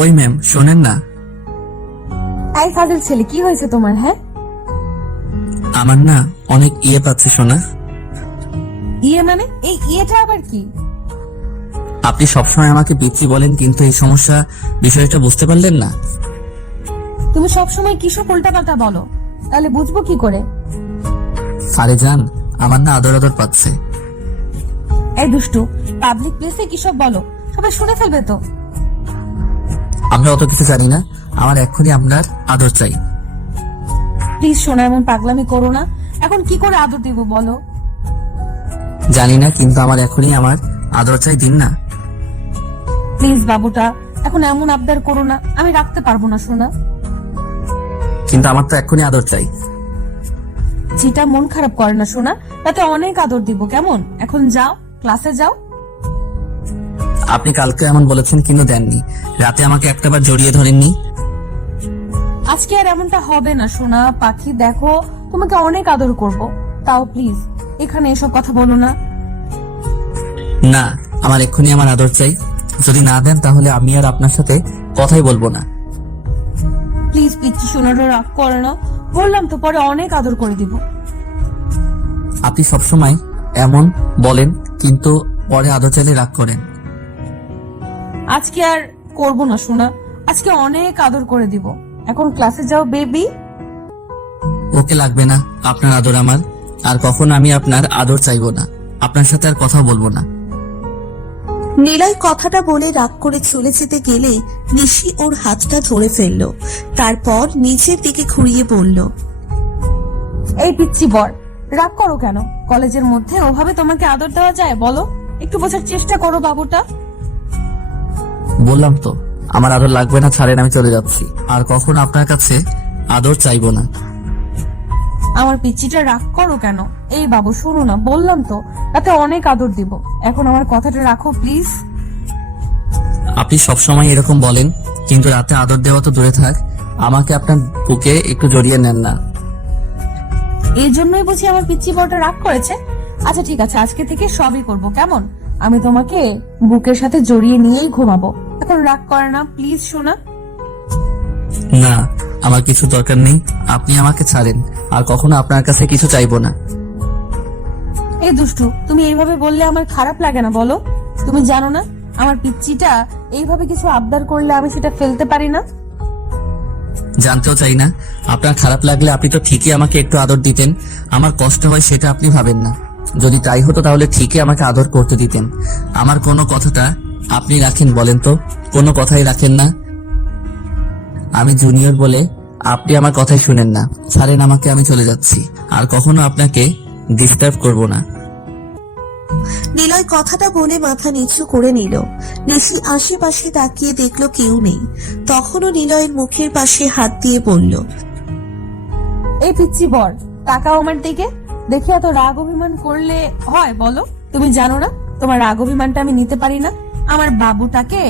ওই ম্যাম শোনেন না, এই ফাজিল ছেলে, কি হয়েছে তোমার? হ্যাঁ, আমার না অনেক পাচ্ছে শোনা। ইয়ে মানে? এই ইয়েটা আবার কি? আপনি সবসময় আমাকে পিচ্ছি বলেন, কিন্তু এই সমস্যা বিষয়টা বুঝতে পারলেন না। তুমি সবসময় কিসব উল্টাপাল্টা বলো, তাহলে বুঝবো কি করে? আরে জান, আমার না আদর আদর পাচ্ছে। এই দুষ্টু, পাবলিক প্লেসে কিসব বলো, সবাই শুনে ফেলবে তো। আমি অত কিছু জানি না, আমার এক্ষুনি আপনার আদর চাই। প্লিজ শোনা, এমন পাগলামি করো না। এখন কি করে আদর দিব বলো? জানি না, কিন্তু আমার এখনই আমার আদর চাই, দিন না। প্লিজ বাবুটা, এখন এমন আবদার করো না, আমি রাখতে পারবো না সোনা। কিন্তু আমার তো এক্ষুনি আদর চাই। যেটা মন খারাপ করে না সোনা, তাতে অনেক আদর দিব, কেমন? এখন যাও, ক্লাসে যাও। আপনি কালকে এমন বলেছেন কিন্তু দেননি, রাতে আমাকে একটাবার জড়িয়ে ধরেননি। আজকে আর এমনটা হবে না সোনা পাখি, দেখো তোমাকে অনেক আদর করব, তাও প্লিজ এখানে এসব কথা বলো না। না, আমার এক্ষুনি আমার আদর চাই। যদি না দেন তাহলে আমি আর আপনার সাথে কথাই বলবো না। প্লিজ পিচ্ছি সোনাটা রাগ করে না, বললাম তো পরে অনেক আদর করে দিব। আপনি সবসময় এমন বলেন, কিন্তু পরে আদর চাইলে রাগ করেন। আজকে আর করবো না সোনা, আজকে অনেক আদর করে দিব। এখন ক্লাসে যাও বেবি। ওকে, লাগবে না আপনার আদর আমার, আর কখনো আমি আপনার আদর চাইবো না, আপনার সাথে আর কথা বলবো না। নিলয় কথাটা বলে রাগ করে চলে যেতে গেলে নিশি ওর হাতটা ধরে ফেলল, তারপর নিচের দিকে ঘুরিয়ে বলল, এই পিচ্ছি বর, রাগ করো কেন? কলেজের মধ্যে ওভাবে তোমাকে আদর দেওয়া যায় বলো? একটু বোঝার চেষ্টা করো বাবুটা। বললাম তো আমার আদর লাগবে না, ছাড়েন, আমি চলে যাচ্ছি, আর কখনো আপনার কাছে আদর চাইবো না। আমার পিচ্চিটা রাগ করো কেন? এই বাবু শোনো না, বললাম তো তাতে অনেক আদর দিব, এখন আমার কথাটা রাখো প্লিজ। আপনি সবসময় এরকম বলেন, কিন্তু রাতে আদর দেওয়া তো দূরে থাক, আমাকে আপনার বুকে একটু জড়িয়ে নেন না। এই জন্যই বুঝি আমার পিচ্চি বড়টা রাগ করেছে। আচ্ছা ঠিক আছে, আজকে থেকে সবই করব, কেমন? আমি তোমাকে বুকের সাথে জড়িয়ে নিয়েই ঘুমাবো, এখন রাগ করে না প্লিজ শোনা। না, আমার কিছু দরকার নেই, আপনি আমাকে ছাড়েন, আর কখনো আপনার কাছে কিছু চাইবো না। এই দুষ্টু, তুমি এইভাবে বললে আমার খারাপ লাগে না বলো? তুমি জানো না আমার পিচ্চিটা এইভাবে কিছু আবদার করলে আমি সেটা ফেলতে পারি না। জানতেও চাই না, আপনার খারাপ লাগলে আপনি তো ঠিকই আমাকে একটু আদর দিতেন। আমার কষ্ট হয় সেটা আপনি ভাবেন না, যদি তাই হতো তাহলে ঠিকই আমাকে আদর করতে দিতেন। আমার কোনো কথাটা আপনি রাখেন বলেন তো? কোনো কথাই রাখেন না। আমি জুনিয়র বলে আপনি আমার কথাই শুনেন না, ছাড়েন আমাকে, আমি চলে যাচ্ছি, আর কখনো আপনাকে ডিস্টার্ব করব না। নিলয় কথাটা বলে মাথা নিচু করে নিল। নিশি আশেপাশে তাকিয়ে দেখলো কেউ নেই, তখনও নিলয়ের মুখের পাশে হাত দিয়ে বলল, এই পিচ্চি বর, তাকাও আমার দিকে, দেখি এত রাগ অভিমান করলে হয় বলো? তুমি জানো না তোমার রাগ অভিমানটা আমি নিতে পারি না। আমার বাবুটাকে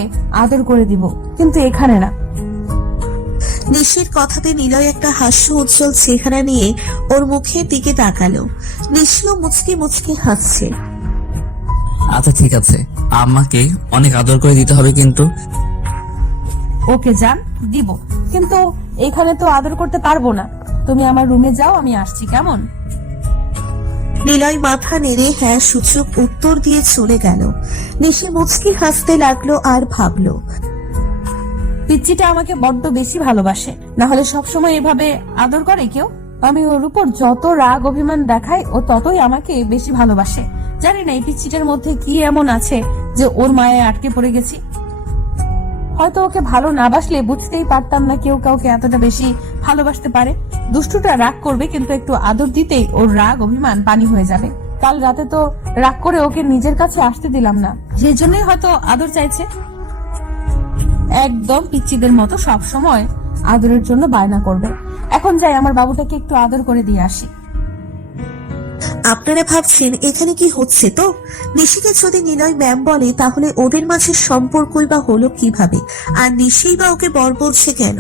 আদর করে দিব, কিন্তু এখানে না। নিশির কথাতে নিলয় একটা হাস্য উজ্জ্বল চেহারা নিয়ে ওর মুখের দিকে তাকালো। নিশিও মুচকি মুচকি হাসছে। আচ্ছা ঠিক আছে, আমাকে অনেক আদর করে দিতে হবে কিন্তু। ওকে যান, দিব, কিন্তু এখানে তো আদর করতে পারবো না। তুমি আমার রুমে যাও, আমি আসছি, কেমন? নিলয় মাথা নেড়ে হ্যাঁ সূচক উত্তর দিয়ে চলে গেল। নিশি মুচকি হাসতে লাগলো আর ভাবলো, পিচ্চিটা আমাকে বড্ড বেশি ভালোবাসে, না হলে সবসময় এভাবে আদর করে কেউ? আমি ওর উপর যত রাগ অভিমান দেখাই, ও ততই আমাকে বেশি ভালোবাসে। জানি না এই পিচ্চিটার মধ্যে কি এমন আছে যে ওর মায়ায় আটকে পড়ে গেছি। হয়তো ওকে ভালো না বাসলে বুঝতেই পারতাম না কেউ কাউকে এতটা বেশি ভালোবাসতে পারে। দুষ্টুটা রাগ করবে, কিন্তু একটু আদর দিতেই ওর রাগ অভিমান পানি হয়ে যাবে। কাল রাতে তো রাগ করে ওকে নিজের কাছে আসতে দিলাম না, সেই জন্যই হয়তো আদর চাইছে। একদম পিচ্চিদের মতো সব সময় আদরের জন্য বায়না করবে। এখন যাই, আমার বাবুটাকে একটু আদর করে দিয়ে আসি। আপনারা ভাবছেন এখানে কি হচ্ছে? তো নিশিকে যদি নিলয় ম্যাম বলে তাহলে ওদের মাঝে সম্পর্কই বা হলো কিভাবে, আর নিশি বা ওকে বর বলছে কেন?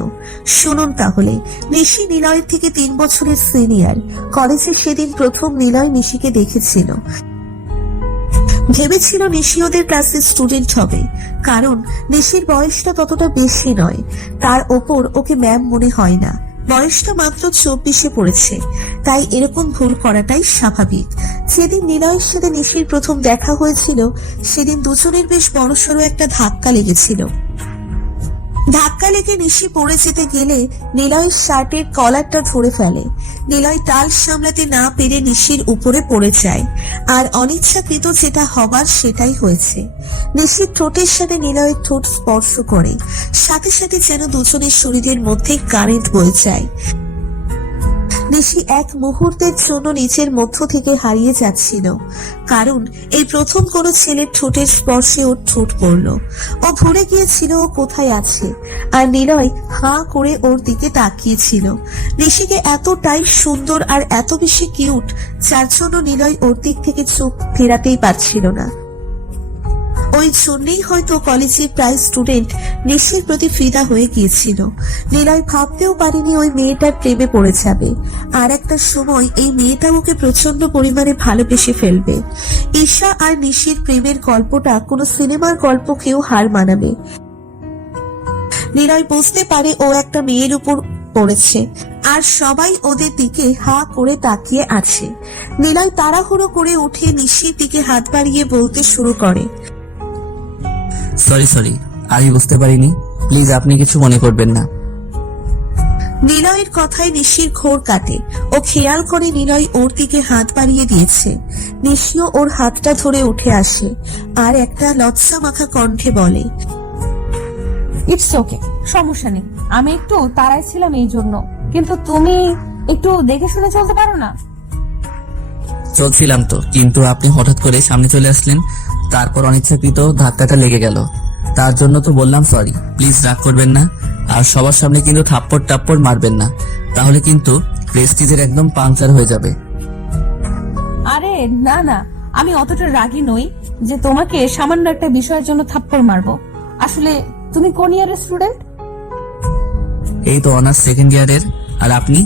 শুনুন তাহলে। নিশি নিলয়ের থেকে 3 বছরের সিনিয়র। কলেজে সেদিন প্রথম নিলয় নিশিকে দেখেছিল। ভেবেছিল নিশি ওদের ক্লাসের স্টুডেন্ট হবে, কারণ নিশির বয়সটা ততটা বেশি নয়, তার ওপর ওকে ম্যাম মনে হয় না, বয়সটা মাত্র 24-এ পড়েছে, তাই এরকম ভুল করাটাই স্বাভাবিক। যেদিন নিলয়ের সাথে নিশির প্রথম দেখা হয়েছিল সেদিন দুজনের বেশ বড়সড় একটা ধাক্কা লেগেছিল। ধাক্কা লেগে নিশি পড়ে যেতে গেলে নিলয়ের শার্টের কলারটা ধরে ফেলে। নিলয় টাল সামলাতে না পেরে নিশির উপরে পড়ে যায়, আর অনিচ্ছাকৃত যেটা হবার সেটাই হয়েছে। নিশির ঠোঁটের সাথে নিলয়ের ঠোঁট স্পর্শ করে, সাথে সাথে যেন দুজনের শরীরের মধ্যে কারেন্ট বয়ে যায়। নিশি এক মুহূর্তের জন্য নিজের মধ্য থেকে হারিয়ে যাচ্ছিল, কারণ এই প্রথম কোনো ছেলের ঠোঁটের স্পর্শে ওর ঠোঁট পড়ল। ও ভুলে গিয়েছিল ও কোথায় আছে, আর নিলয় হাঁ করে ওর দিকে তাকিয়েছিল। নিশিকে এতটাই সুন্দর আর এত বেশি কিউট, যার জন্য নিলয় ওর দিক থেকে চোখ ফেরাতেই পারছিল না। ওই জন্যই হয়তো কলেজের প্রায় স্টুডেন্ট নিশির প্রতি ফিদা হয়ে গিয়েছিল। নিলয় ভাবতেও পারেনি ওই মেয়েটার প্রেমে পড়ে যাবে, আর একটা সময় এই মেয়েটা ওকে প্রচন্ড পরিমাণে ভালোবেসে ফেলবে। ঈশা আর নিশির প্রেমের গল্পটা কোনো সিনেমার গল্পকেও হার মানাবে। নিলয় বুঝতে পারে ও একটা মেয়ের উপর পড়েছে, আর সবাই ওদের দিকে হা করে তাকিয়ে আছে। নিলয় তাড়াহুড়ো করে উঠে নিশির দিকে হাত বাড়িয়ে বলতে শুরু করে, সরি, আমি বুঝতে পারিনি, প্লিজ আপনি কিছু মনে করবেন না। নিলয়ের কথায় নিশির ঘোর কাটে। ও খেয়াল করে নিলয় ওর দিকে হাত বাড়িয়ে দিয়েছে। নিশিও ওর হাতটা ধরে উঠে আসে, আর একটা লজ্জা মাখা কণ্ঠে বলে, ইটস ওকে, সমস্যা নেই, আমি একটু তাড়ায় ছিলাম এই জন্য, কিন্তু তুমি একটু দেখে শুনে চলতে পারো না? চলছিলাম তো, কিন্তু আপনি হঠাৎ করে সামনে চলে আসলেন, তারপর অনিচ্ছাকৃত ধাক্কাটা লেগে গেল, তার জন্য তো বললাম সরি। প্লিজ রাগ করবেন না, আর সবার সামনে কিন্তু থাপ্পড় টাপ্পড় মারবেন না, তাহলে কিন্তু প্রেস্টিজের একদম পাংচার হয়ে যাবে। আরে না না, আমি অতটা রাগী নই যে তোমাকে সামান্য একটা বিষয়ের জন্য থাপ্পড় মারবো। আসলে তুমি কোন ইয়ারের স্টুডেন্ট? এই তো অনার্স সেকেন্ড ইয়ারের। আর আপনি?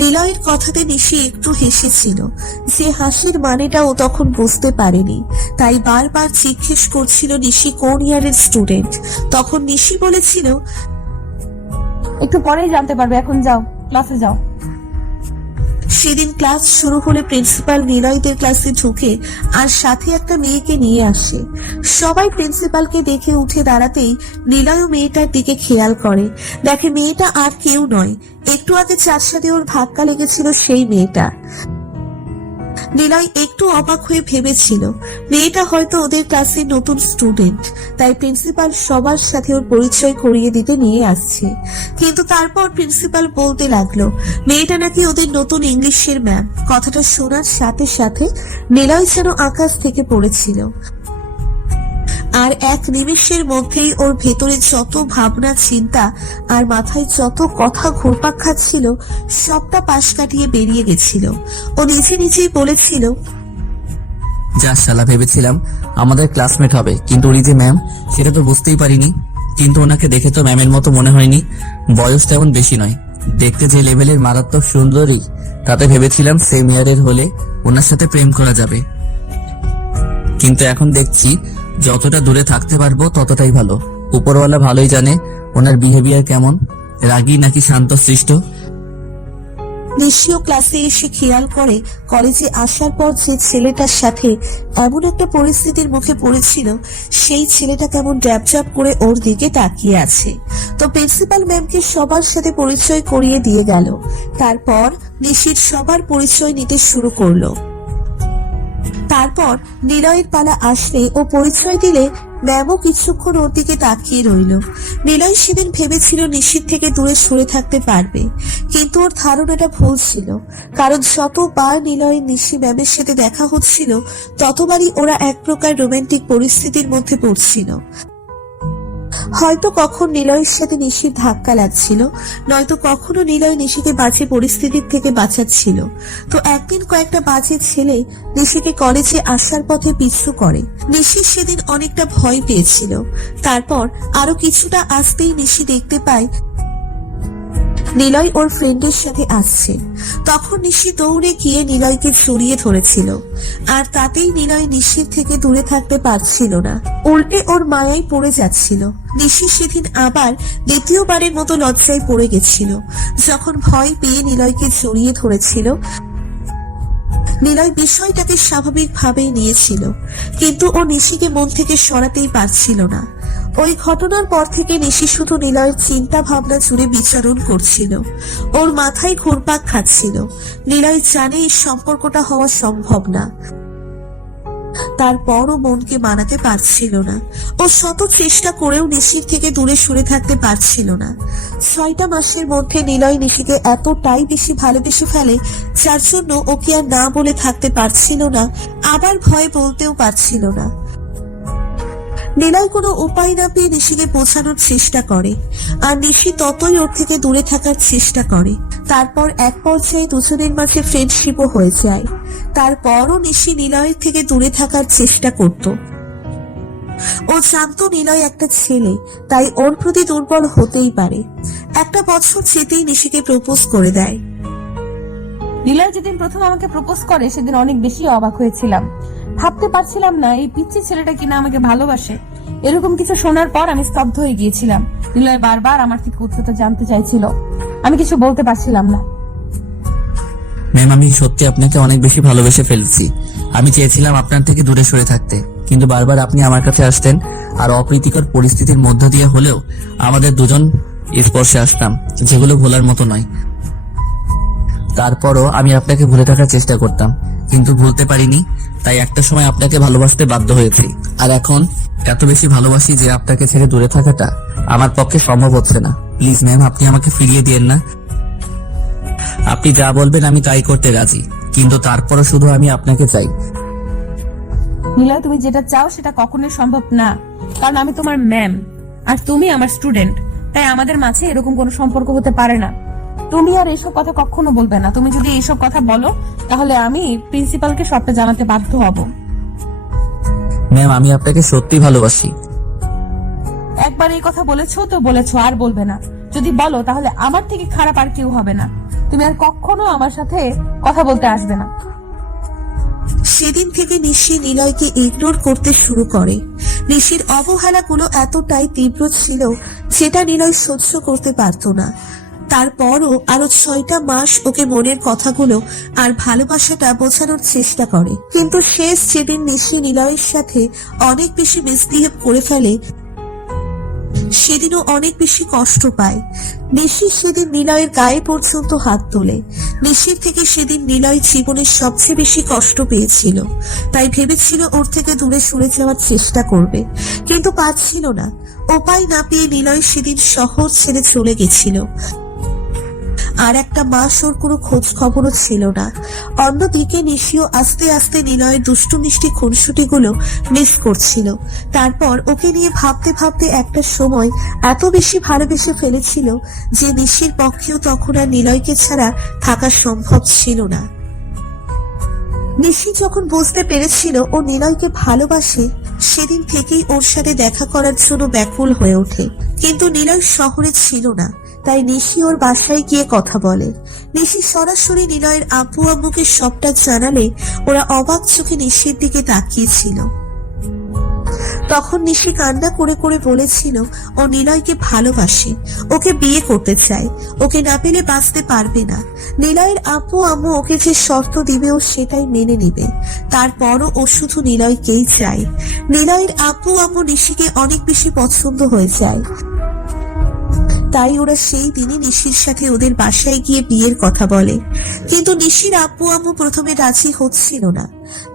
নিলয়ের কথাতে নিশি একটু হেসেছিল, যে হাসির মানেটা ও তখন বুঝতে পারেনি, তাই বারবার জিজ্ঞেস করছিল নিশি কোন ইয়ারের স্টুডেন্ট। তখন নিশি বলেছিল, একটু পরেই জানতে পারবে, এখন যাও, ক্লাসে যাও। সেদিন ক্লাস শুরু হলে প্রিন্সিপাল নিলয়দের ক্লাসে ঢুকে আর সাথে একটা মেয়েকে নিয়ে আসে। সবাই প্রিন্সিপালকে দেখে উঠে দাঁড়াতেই নিলয় মেয়েটার দিকে খেয়াল করে, দেখে মেয়েটা আর কেউ নয়, একটু আগে যার সাথে ওর ধাক্কা লেগেছিল সেই মেয়েটা। নিলয় একটু অবাক হয়ে ভেবেছিল মেয়েটা হয়তো ওদের ক্লাসের নতুন স্টুডেন্ট, তাই প্রিন্সিপাল সবার সাথে ওর পরিচয় করিয়ে দিতে নিয়ে আসছে। কিন্তু তারপর প্রিন্সিপাল বলতে লাগলো মেয়েটা নাকি ওদের নতুন ইংলিশের ম্যাম। কথাটা শোনার সাথে সাথে নিলয় যেন আকাশ থেকে পড়েছিল, আর এক নিমেষের মধ্যেই ওর ভেতরে যত ভাবনা চিন্তা আর মাথায় যত কথা ঘুরপাক খাচ্ছিল সবটা পাশ কাটিয়ে বেরিয়ে গেছিল। ও নিজে নিজেই বলেছিল, যা শালা, ভেবেছিলাম আমাদের ক্লাসমেট হবে, কিন্তু উনি যে ম্যাম সেটা তো বুঝতেই পারিনি। কিন্তু ওনাকে দেখে তো ম্যামের মতো মনে হয়নি, বয়স তেমন বেশি নয়, দেখতে যে লেভেলের মারাত্মক সুন্দরী, তাতে ভেবেছিলাম সেম ইয়ারের হলে ওনার সাথে প্রেম করা যাবে। কিন্তু এখন দেখছি যতটা দূরে থাকতে পারবো ততটাই ভালো। উপরওয়ালা ভালোই জানে ওনার বিহেভিয়ার কেমন, রাগী নাকি শান্ত সৃষ্ট। নিশিও ক্লাসে এসে খেয়াল করে কলেজে আসার পর যে ছেলেটার সাথে এমন একটা পরিস্থিতির মুখে পড়েছিল সেই ছেলেটা কেমন ড্যাপড্যাপ করে ওর দিকে তাকিয়ে আছে। তো প্রিন্সিপাল ম্যামকে সবার সাথে পরিচয় করিয়ে দিয়ে গেল। তারপর নিশির সবার পরিচয় নিতে শুরু করলো। তারপর নিলয়ের পালা আসলে ও পরিচয় দিলে ম্যামও কিছুক্ষণ ওর দিকে তাকিয়ে রইল। নিলয় সেদিন ভেবেছিল নিশির থেকে দূরে সরে থাকতে পারবে, কিন্তু ওর ধারণাটা ভুল ছিল, কারণ যতবার নিলয়ের নিশি ম্যামের সাথে দেখা হচ্ছিল ততবারই ওরা এক প্রকার রোমান্টিক পরিস্থিতির মধ্যে পড়ছিল। হয়তো কখন নিলয়ের সাথে নিশির ধাক্কা লাগছিল, নয়তো কখনো নিলয় নিশিকে বাজে পরিস্থিতির থেকে বাঁচাচ্ছিল। তো একদিন কয়েকটা বাজে ছেলে নিশিকে কলেজে আসার পথে পিছু করে। নিশি সেদিন অনেকটা ভয় পেয়েছিল। তারপর আরো কিছুটা আসতেই নিশি দেখতে পায় নিলয় ওর ফ্রেন্ডের সাথে আসছে। তখন নিশি দৌড়ে গিয়ে নিলয়কে জড়িয়ে ধরেছিল, আর তাতেই নিলয় নিশির থেকে দূরে থাকতে পারছিল না, উল্টে ওর মায়ায় পড়ে যাচ্ছিল। নিশি সেদিন আবার দ্বিতীয়বারের মতো লজ্জায় পড়ে গেছিল, যখন ভয় পেয়ে নিলয়কে জড়িয়ে ধরেছিল। নিলয় বিষয়টাকে স্বাভাবিকভাবেই নিয়েছিল, কিন্তু ও নিশিকে মন থেকে সরাতেই পারছিল না। ওই ঘটনার পর থেকে নিশি শুধু নিলয়ের চিন্তা ভাবনা জুড়ে বিচরণ করছিল। ওর মাথায় ঘুরপাক খাচ্ছিল। নিলয় জানে এই সম্পর্কটা হওয়া সম্ভব না, তারপরও মনকে মানাতে পারছিল না। ও শত চেষ্টা করেও নিশির থেকে দূরে সরে থাকতে পারছিল না। 6টা মাসের মধ্যে নিলয় নিশিকে এতটাই বেশি ভালোবেসে ফেলে, যার জন্য ওকে আর না বলে থাকতে পারছিল না, আবার ভয়ে বলতেও পারছিল না। নিলয় কোনো উপায় না পেয়ে নিশিকে বোঝানোর চেষ্টা করে, আর নিশি ততই ওর থেকে দূরে থাকার চেষ্টা করে। তারপর এক পর্যায়ে দুজনের মাঝে ফ্রেন্ডশিপও হয়ে যায়। তারপরও নিশি নিলয়ের থেকে দূরে থাকার চেষ্টা করত। ও জানতো নিলয় একটা ছেলে, তাই ওর প্রতি দুর্বল হতেই পারে। একটা বছর যেতেই নিশিকে প্রপোজ করে দেয়। নিলয় যেদিন প্রথম আমাকে প্রপোজ করে সেদিন অনেক বেশি অবাক হয়েছিলাম। ভাবতে পারছিলাম না এই পিচ্চি ছেলেটা কিনা আমাকে ভালোবাসে। এরকম কিছু শোনার পর আমি স্তব্ধ হয়ে গিয়েছিলাম। নিলয় বারবার আমার থেকে উত্তরটা জানতে চাইছিল, আমি কিছু বলতে পারছিলাম না। ম্যাম, আমি সত্যি আপনাকে অনেক বেশি ভালোবেসে ফেলছি। আমি চেয়েছিলাম আপনার থেকে দূরে সরে থাকতে, কিন্তু বারবার আপনি আমার কাছে আসতেন, আর অপ্রীতিকর পরিস্থিতির মধ্য দিয়ে হলেও আমাদের দুজন স্পর্শে আসতাম, যেগুলো ভোলার মতো নয়। তারপরও আমি আপনাকে ভুলে থাকার চেষ্টা করতাম, কিন্তু ভুলতে পারিনি, তাই একটা সময় আপনাকে ভালোবাসতে বাধ্য হয়েছি। আর এখন এত বেশি ভালোবাসি যে আপনাকে ছেড়ে দূরে থাকাটা আমার পক্ষে সম্ভব হচ্ছে না। প্লিজ ম্যাম, আপনি আমাকে ফিরিয়ে দিয়েন না। আপনি যা বলবেন আমি তাই করতে রাজি, কিন্তু তারপরও শুধু আমি আপনাকে চাই। নিলয়, তুমি যেটা চাও সেটা কখনোই সম্ভব না, কারণ আমি তোমার ম্যাম আর তুমি আমার স্টুডেন্ট, তাই আমাদের মাঝে এরকম কোনো সম্পর্ক হতে পারে না। তুমি আর এইসব কথা কখনো বলবে না। তুমি যদি এইসব কথা বলো তাহলে আমি প্রিন্সিপালকে সবটা জানাতে বাধ্য হব। ম্যাম, আমি আপনাকে সত্যি ভালোবাসি। একবার এই কথা বলেছো তো বলেছো, আর বলবে না। যদি বলো তাহলে আমার থেকে খারাপ আর কেউ হবে না। তুমি আর কখনো আমার সাথে কথা বলতে আসবে না। সেদিন থেকে নিশি নিলয়কে ইগনোর করতে শুরু করে। নিশির অবহেলাগুলো এতটাই তীব্র ছিল যেটা নিলয় সহ্য করতে পারত না। তারপরও আরো 6টা মাস ওকে মনের কথাগুলো আর ভালোবাসাটা বোঝানোর চেষ্টা করে, কিন্তু শেষ যেদিন নিশি নিলয়ের সাথে অনেক বেশি মিসবিহেভ করে ফেলে, সেদিনও অনেক বেশি কষ্ট পায়। নিশি সেদিন নিলয়ের গায়ে পর্যন্ত হাত তোলে। নিশির থেকে সেদিন নিলয় জীবনের সবচেয়ে বেশি কষ্ট পেয়েছিল, তাই ভেবেছিল ওর থেকে দূরে সরে যাওয়ার চেষ্টা করবে, কিন্তু পারছিল না। উপায় না পেয়ে নিলয় সেদিন শহর ছেড়ে চলে গেছিল, আর একটা মাস ওর কোনো খোঁজ খবরও ছিল না। অন্যদিকে নিশিও আস্তে আস্তে নিলয়ের দুষ্টু মিষ্টি খুনসুটিগুলো মিস করছিল। তারপর ওকে নিয়ে ভাবতে ভাবতে একটা সময় এত বেশি ভালোবেসে ফেলেছিল যে নিশির পক্ষেও তখন আর নিলয়কে ছাড়া থাকা সম্ভব ছিল না। নিশি যখন বুঝতে পেরেছিল ও নিলয়কে ভালোবাসে, সেদিন থেকেই ওর সাথে দেখা করার জন্য ব্যাকুল হয়ে ওঠে। কিন্তু নিলয় শহরে ছিল না, তাই নিশি ওর বাসায় গিয়ে কথা বলে। নিশি সরাসরি নিলয়ের আব্বু আম্মুকে সবটা জানালে ওরা অবাক চোখে নিশির দিকে তাকিয়েছিল। তখন নিশি কান্না করে করে বলেছিল ও নিলয়কে ভালোবাসে, ওকে বিয়ে করতে চায়, ওকে না পেলে বাঁচতে পারবে না। নিলয়ের আব্বু আম্মু ওকে যে শর্ত দিবে ও সেটাই মেনে নিবে। তারপরও ও শুধু নিলয়কেই চায়। নিলয়ের আব্বু আম্মু নিশিকে অনেক বেশি পছন্দ হয়ে যায়, তাই ওরা সেই দিনই নিশির সাথে ওদের বাসায় গিয়ে বিয়ের কথা বলে। কিন্তু নিশির আব্বু আম্মু প্রথমে রাজি হচ্ছিল না।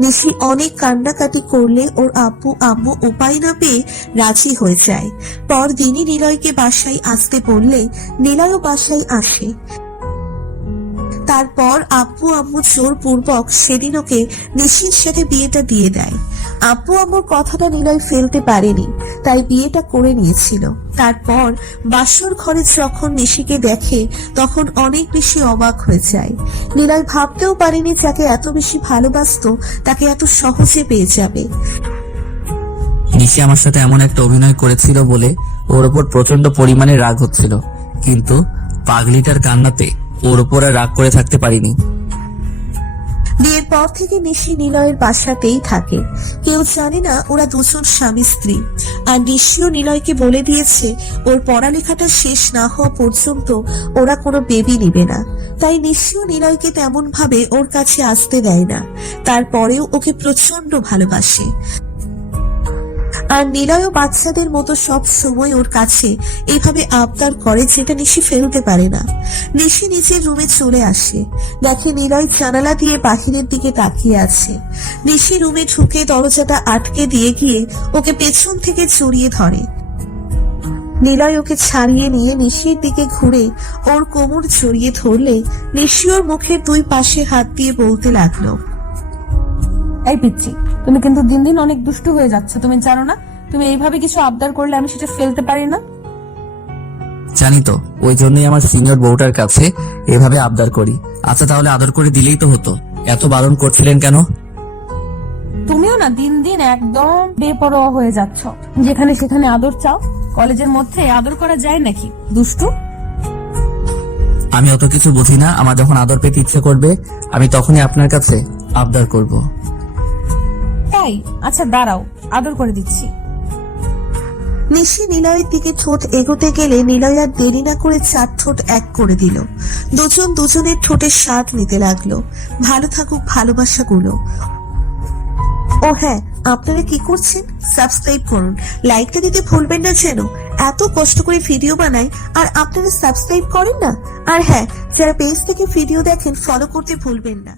নিশি অনেক কান্নাকাটি করলে ওর আব্বু আম্মু উপায় না পেয়ে রাজি হয়ে যায়। পরদিনই নিলয়কে বাসায় আসতে বললে নিলয়ও বাসায় আসে। তারপর আব্বু আম্মু জোরপূর্বক সেদিন ওকে নিশির সাথে বিয়েটা দিয়ে দেয়। আব্বু আম্মুর কথাটা নিলয় ফেলতে পারেনি, তাই বিয়েটা করে নিয়েছিল। তারপর বাসর ঘরে যখন নিশিকে দেখে তখন অনেক বেশি অবাক হয়ে যায়। নিলয় ভাবতেও পারেনি যাকে এত বেশি ভালোবাসতো তাকে এত সহজে পেয়ে যাবে। নিশি আমার সাথে এমন একটা অভিনয় করেছিল বলে ওর ওপর প্রচন্ড পরিমাণে রাগ হচ্ছিল, কিন্তু পাগলিটার কান্নাতে ওর উপর আর রাগ করে থাকতে পারিনি। বিয়ের পর থেকে নিশি নিলয়ের বাসাতেই থাকে। কেউ জানে না ওরা দুজন স্বামী স্ত্রী। আর নিশিও নিলয়কে বলে দিয়েছে ওর পড়ালেখাটা শেষ না হওয়া পর্যন্ত ওরা কোনো বেবি নিবে না। তাই নিশিও নিলয়কে তেমন ভাবে ওর কাছে আসতে দেয় না। তারপরেও ওকে প্রচন্ড ভালোবাসে। আর নিলয়ও বাচ্চাদের মতো সব সময় ওর কাছে এভাবে আবদার করে, যেটা নিশি ফেলতে পারে না। নিশি নিজের রুমে চলে আসে, দেখে নিলয় জানালা দিয়ে বাহিরের দিকে তাকিয়ে আছে। নিশি রুমে ঢুকে দরজাটা আটকে দিয়ে গিয়ে ওকে পেছন থেকে জড়িয়ে ধরে। নিলয় ওকে ছাড়িয়ে নিয়ে নিশির দিকে ঘুরে ওর কোমর জড়িয়ে ধরলে নিশি ওর মুখের দুই পাশে হাত দিয়ে বলতে লাগলো, এই পিচ্ছি, তুমি কিন্তু দিন দিন অনেক দুষ্টু হয়ে যাচ্ছ। তুমি জানো না তুমি এইভাবে কিছু আবদার করলে আমি সেটা ফেলতে পারি না? জানি তো, ওই জন্যই আমার সিনিয়র বউটার কাছে এভাবে আবদার করি। আচ্ছা তাহলে আদর করে দিলেই তো হতো, এত বারণ করছিলেন কেন? তুমিও না দিন দিন একদম বেপরোয়া হয়ে যাচ্ছ। যেখানে সেখানে আদর চাও। কলেজের মধ্যে আদর করা যায় নাকি? দুষ্টু। আমি অত কিছু বুঝি না। আমার যখন আদর পেতে ইচ্ছে করবে আমি তখনই আপনার কাছে আবদার করব। তাই? আচ্ছা দাঁড়াও, আদর করে দিচ্ছি। নিশি নিলয়ের দিকে ঠোঁট এগোতে গেলে নিলয় আর দেরি না করে 4 ঠোঁট এক করে দিল। দুজন দুজনের ঠোঁটের স্বাদ নিতে লাগলো। ভালো থাকুক ভালোবাসাগুলো। ও হ্যাঁ, আপনারা কি করছেন? সাবস্ক্রাইব করুন, লাইকটা দিতে ভুলবেন না যেন। এত কষ্ট করে ভিডিও বানাই আর আপনারা সাবস্ক্রাইব করেন না। আর হ্যাঁ, যারা পেজ থেকে ভিডিও দেখেন ফলো করতে ভুলবেন না।